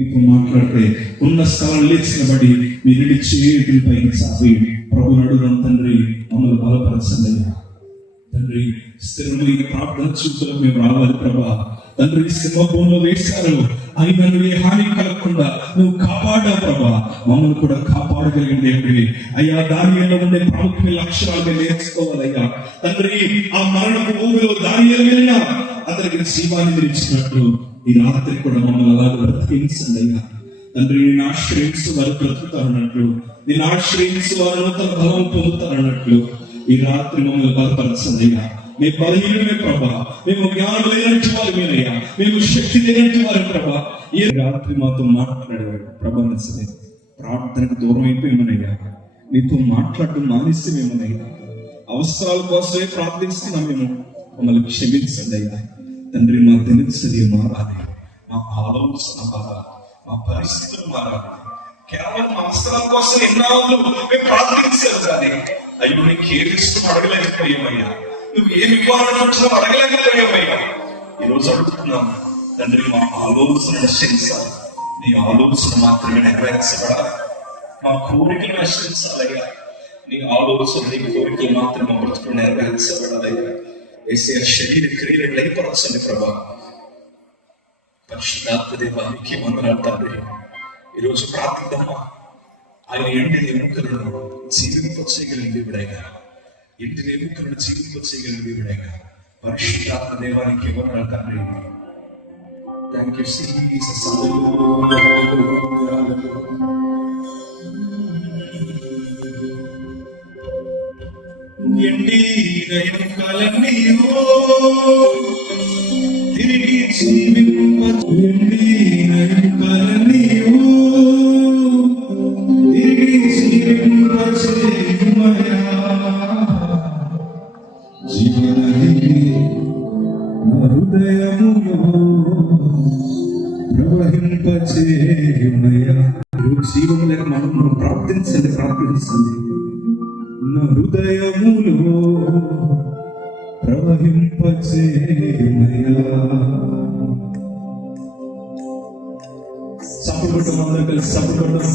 మీతో మాట్లాడితే ఉన్న స్థలం లేచినబడి మీ రెండు చేతులపై సాగి ప్రభు నడుగున తండ్రి మమ్మల్ని బలపరచండి తండ్రి. స్థిరమైన ప్రార్థన చూపులకు మేము రావాలి ప్రభా. తండ్రి సింహభూమిలో వేశారు, అయినా ఏ హాని కలగకుండా నువ్వు కాపాడావు ప్రభా. మమ్మల్ని కూడా కాపాడగలిగింది అయ్యా. దానిలో ఉండే ప్రాముఖ్యమైన లక్షణాలు నేర్చుకోవాలయ్యా తండ్రి. ఆ మరణపు భూమిలో దానిలో వెళ్ళినా అతనికి జీవాన్ని తెచ్చినట్టు ఈ రాత్రి కూడా మమ్మల్ని అలాగే బ్రతికించండి అయ్యా తండ్రి. నేను ఆశ్రయించు వారు బ్రతుకుతారన్నట్లు, నేను ఆశ్రయించు వారు నూతన బలం పొందుతారన్నట్లు ఈ రాత్రి మమ్మల్ని బలపరచండి అయ్యా. మేము బలహీనమే ప్రభా, మేము జ్ఞానం లేనట్టు వారు మీరయ్యా, మేము శక్తి లేనట్టు వారు ప్రభా. ఈ రాత్రి మాతో మాట్లాడేవాడు ప్రభా. నచ్చలే ప్రార్థనకు దూరం అయిపోయామనయ్యా, నీతో మాట్లాడటం మానేసి మేమనయ్యా. అవసరాల కోసమే ప్రార్థిస్తున్నాం మేము, మమ్మల్ని క్షమించండి అయ్యా తండ్రి. మా దినచర్య మారాలి, మా ఆలోచన మారాలి, మా పరిస్థితులు మారాలి. కేవలం మా అవసరాల కోసం ఎన్నాళ్ళు మేము ప్రార్థించాలి కానీ అయ్యో నీకు ఏది ఇష్టం అడగలేకపోయామయ్యా, నువ్వు ఏమి ఇవ్వాలనుకుంటున్నావు అడగలేకపోయామయ్యా. ఈరోజు అడుగుతున్నాం తండ్రి, మా ఆలోచన నశించాలి, నీ ఆలోచన మాత్రమే నెరవేర్చబడాలి. మా కోరికలు నశించాలయ్యా, నీ ఆలోచన నీ కోరికలు మాత్రమే బ్రతుకులు నెరవేర్చబడాలయ్యా. ఏసే శరీర క్రియలు లేపరచండి ప్రభా. పరిశుద్ధాత్మ దేవానికి వందనాలు తండ్రి. ఈరోజు ప్రార్థిద్దామా. ఆయన ఎండిన ఎముకలను జీవింపచేయగలిగిన దేవుడైనా, ఎండిన ఎముకలను జీవింపచేయగలిగిన దేవుడైనా పరిశుద్ధాత్మ దేవానికి వందనాలు తండ్రి. Thank you Jesus. ఎండిన ఎముకలన్నీ తిరిగి జీవింప, ఎండిన ఎముకలన్నీ తిరిగి జీవింపచేయుమయా. జీవనది నా హృదయములో ప్రవహింపచేయుమయా. జీవము లేక మనం ప్రార్థించండి, ప్రార్థించండి. నా హృదయములో ప్రవహింపచేయుమయా. సపోర్ట్ అందరూ కలిసి సపోర్ట్